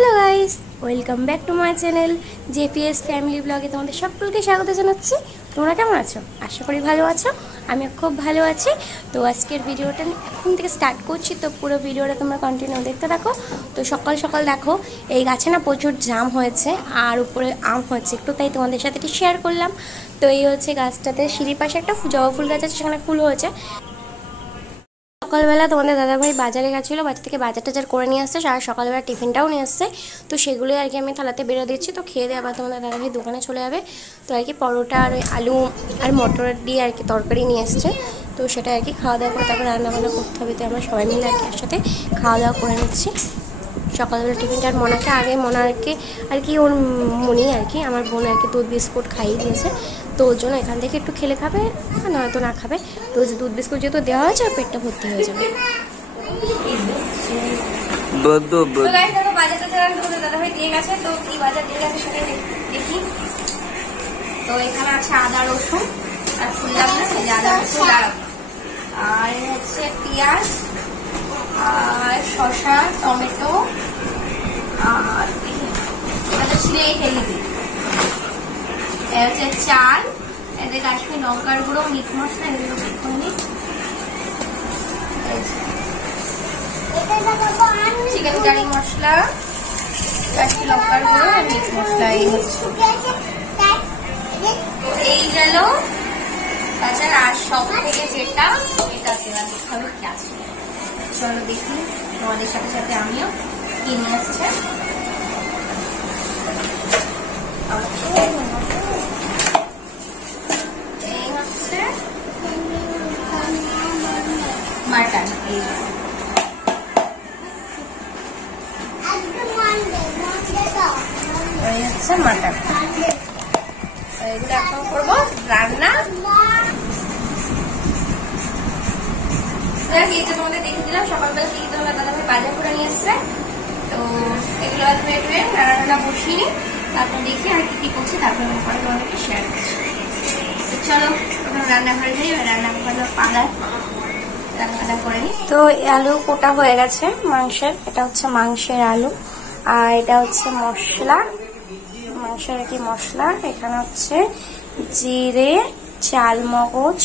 Hello guys, welcome back to my channel JPS family ব্লগে তোমাদের সকলকে স্বাগত জানাচ্ছি। তোমরা কেমন আছো? আশা করি ভালো আছো। আমি খুব ভালো আছি। তো আজকের ভিডিওটা এখন থেকে স্টার্ট করছি, তো পুরো ভিডিওটা তোমরা কন্টিনিউ দেখতে থাকো। তো সকাল সকাল দেখো এই গাছে না প্রচুর জাম হয়েছে আর উপরে আম হয়েছে একটু, তাই তোমাদের সাথে একটু শেয়ার করলাম। তো এই হচ্ছে গাছটাতে সিঁড়ির পাশে একটা জবা ফুল গাছ আছে, সেখানে ফুল হয়েছে। সকালবেলা তোমাদের দাদাভাই বাজারে গেছিলো, বাজার থেকে বাজার টাজার করে নিয়ে আসছে, আর সকালবেলা টিফিনটাও নিয়ে আসছে। তো সেগুলোই আর কি আমি থালাতে বেরো দিচ্ছি। তো খেয়ে দিয়ে আবার তোমাদের দাদাভাই দোকানে চলে যাবে। তো আর কি পরোটা আর আলু আর মটর দিয়ে আর কি তরকারি নিয়ে এসছে। তো সেটা আর কি খাওয়া দাওয়া করে তারপর রান্নাবান্না করতে হবে। তো আমরা সবাই মিলে আর কি একসাথে খাওয়া দাওয়া করে নিচ্ছি সকালবেলা টিফিনটা। আর মনাকে আগে মনা আর কি ওর মনি আর কি আমার বোন আর কি দুধ বিস্কুট খাইয়ে দিয়েছে। তো ওর জন্য এখান থেকে একটু খেলে খাবে, নয়তো না খাবে। তো দুধ বিস্কুট যেহেতু দেওয়া হয়েছে আর পেটটা ভর্তি হয়ে যাবে। দাদাভাই দিয়ে গেছে, তো কি বাজার দিয়ে গেছে সেটা দেখি। তো এখানে আছে আদা রসুন আর খুললাম না, আদা রসুন আর হচ্ছে পেঁয়াজ আর শসা টমেটো আর ছিঁড়েই ফেলে দিই। হচ্ছে চাল, এদের কাশ্মীর লঙ্কার গুঁড়ো, মিট মশলা, এগুলো চিকেন কারি মশলা, কাশ্মীর লঙ্কার গুঁড়ো আর মিট মশলা। এই গেল বাজার। আর সব থেকে যেটা এটা হবে গ্যাস। চলো দেখি তোমাদের সাথে সাথে আমিও কিনে আসছে। এই হচ্ছে মাটন, এই হচ্ছে মাটন। এগুলো এখন করবো রান্না। তোমাদের দেখে দিলাম সকালবেলা কি তোমরা দাদাভাই বাজার করে নিয়ে এসছে। তো এগুলো রান্না বসিয়ে তারপর দেখি আর কি কি করছে, তারপর পরে তোমাদেরকে শেয়ার করছি। তো চলো রান্নাঘরে যাই, রান্নাঘরে রান্না করে নিই। তো আলু কোটা হয়ে গেছে মাংসের, এটা হচ্ছে মাংসের আলু আর এটা হচ্ছে মশলা, মাংসের আর কি মশলা। এখানে হচ্ছে জিরে, চালমগজ,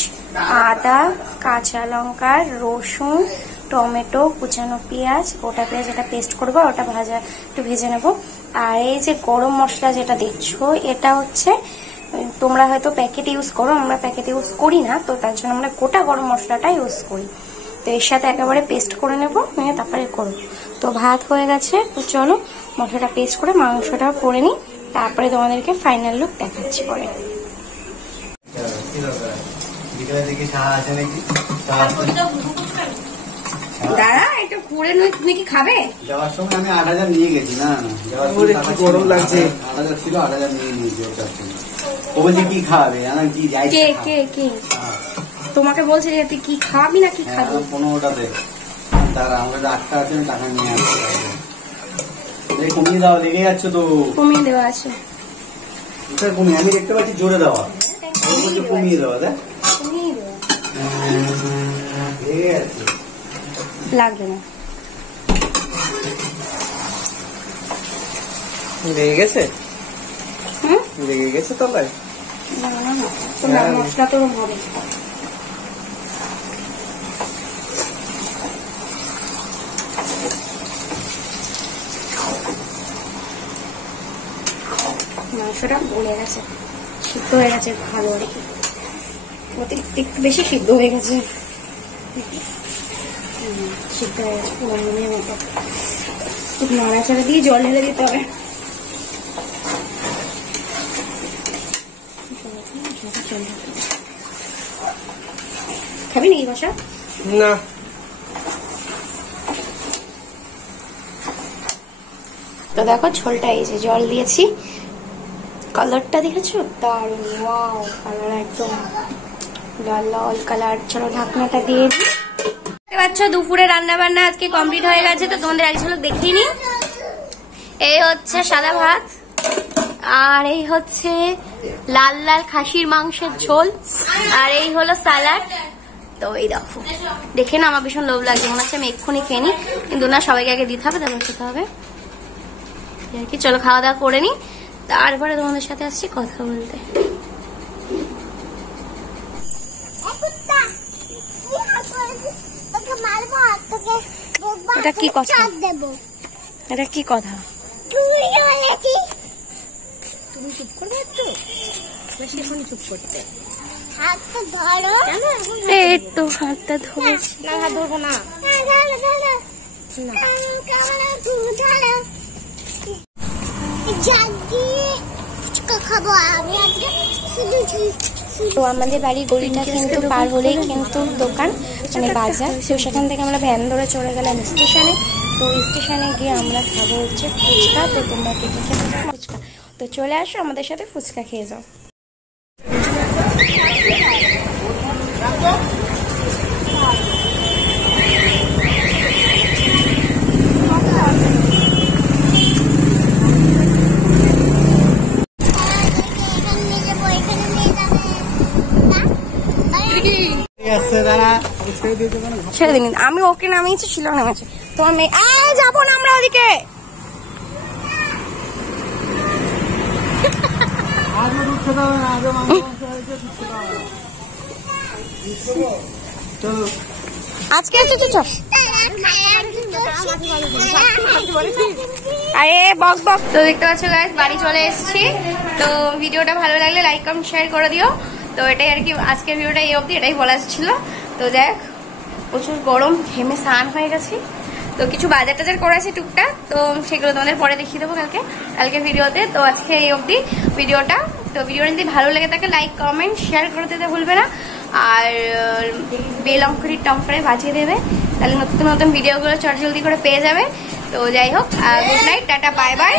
আদা, কাঁচা লঙ্কা, রসুন, টমেটো, কুচানো পেঁয়াজ, গোটা পেঁয়াজ এটা পেস্ট করবো, ওটা একটু ভেজে নেবো। আর এই যে গরম মশলা যেটা দেখছো, এটা হচ্ছে তোমরা হয়তো প্যাকেট ইউজ করো, আমরা প্যাকেট ইউজ করি না, তো তার জন্য আমরা গোটা গরম মশলাটা ইউজ করি। তো এর সাথে একেবারে পেস্ট করে নেবো, নিয়ে তারপরে করবো। তো ভাত হয়ে গেছে, তো চলো মশলাটা পেস্ট করে মাংসটা করে নিই, তারপরে তোমাদেরকে ফাইনাল লুক দেখাচ্ছি পরে। দাদা একটু ঘুরে নাকি খাবে? যাওয়ার সময় আমি ৮,০০০ নিয়ে গেছি। না গরম লাগছে, ৮,০০০ ছিল, ৮,০০০ নিয়ে নিয়েছি। ও বলছে কি খাওয়াবে? কে তোমাকে বলছে যে তুই কি খাওয়াবি না কি খাবি? ১৫টা দে, তারা আমাদের ৮টা আছে, টাকা নিয়ে আসতে কমিয়ে দেওয়া লেগে যাচ্ছে। তো কমিয়ে দেওয়া আছে, কমিয়ে আমি দেখতে পাচ্ছি জোরে দেওয়া, কমিয়ে দেওয়া, দেখ লেগে যাচ্ছে, লাগবে না। লেগে গেছে, লেগে গেছে তলায়। মশলা তো হবে। মাংসটা গলে গেছে, সিদ্ধ হয়ে গেছে ভালো আর কি, অতিরিক্ত একটু বেশি সিদ্ধ হয়ে গেছে, সিদ্ধ হয়ে গেছে পুরোনের মতো। নাড়াচাড়া দিয়ে জল ঢেলে দিতে হবে। খাবি নাকি বাসা? না তো দেখো ঝোলটা এই যে জল দিয়েছি, কালারটা দেখেছো দারুণ, ওয়াও কালার একদম লাল লাল কালার। চলো ঢাকনাটা দিয়ে দিই। দেখতে পাচ্ছ দুপুরে রান্না বান্না আজকে কমপ্লিট হয়ে গেছে। তো তোমাদের আগে ঝলক দেখিয়ে নি। এই হচ্ছে সাদা ভাত আর এই হচ্ছে লাল লাল খাসির মাংসের ঝোল আর এই হলো সালাড। তো এই দেখো দেখে না আমার ভীষণ লোভ লাগছে, মনে হচ্ছে আমি এক্ষুনি খেয়ে নি, কিন্তু না সবাইকে আগে দিতে হবে তারপর খেতে হবে। আর কি। চলো খাওয়া দাওয়া করে নি, তারপরে তোমাদের সাথে আসছি কথা বলতে। এটা কি কথা? এটা কি কথা? তুমি চুপ করবে একটু, বেশি এখন চুপ করতে। হাতটা ধরো। এই তো হাতটা ধরেছি। না হাত ধরবো না। তো আমাদের বাড়ির গলিটা কিন্তু পার হলেই কিন্তু দোকান, মানে বাজার। তো সেখান থেকে আমরা ভ্যান ধরে চলে গেলাম স্টেশনে। তো স্টেশনে গিয়ে আমরা খাবো হচ্ছে ফুচকা। তো তোমরা কে কে খেতে চাও ফুচকা, তো চলে আসো আমাদের সাথে ফুচকা খেয়ে যাও। ছেড়ে দিন, আমি ওকে নামিয়েছি, ছিল নামিয়েছি। তোমার মেয়ে যাবো না আমরা ওদিকে। আজকে আছে তো আরে বক বক। তো দেখতে পাচ্ছ গাইস, বাড়ি চলে এসেছি। তো ভিডিওটা ভালো লাগলে লাইক কমেন্ট শেয়ার করে দিও। তো এটাই আর কি আজকের ভিডিওটা এই অবধি, এটাই বলার ছিল। তো দেখ প্রচুর গরম, ঘেমে স্নান হয়ে গেছি। তো কিছু বাজার টাজার করেছি টুকটাক, তো সেগুলো তোমাদের পরে দেখিয়ে দেবো কালকে ভিডিওতে। তো আজকে এই অবধি ভিডিওটা। তো ভিডিওটা যদি ভালো লেগে থাকে লাইক কমেন্ট শেয়ার করে দিতে ভুলবে না, আর বেল অঙ্কটি টপ করে বাজিয়ে দেবে, তাহলে নতুন নতুন ভিডিওগুলো চটজলদি করে পেয়ে যাবে। তো যাই হোক, good night, tata, bye bye.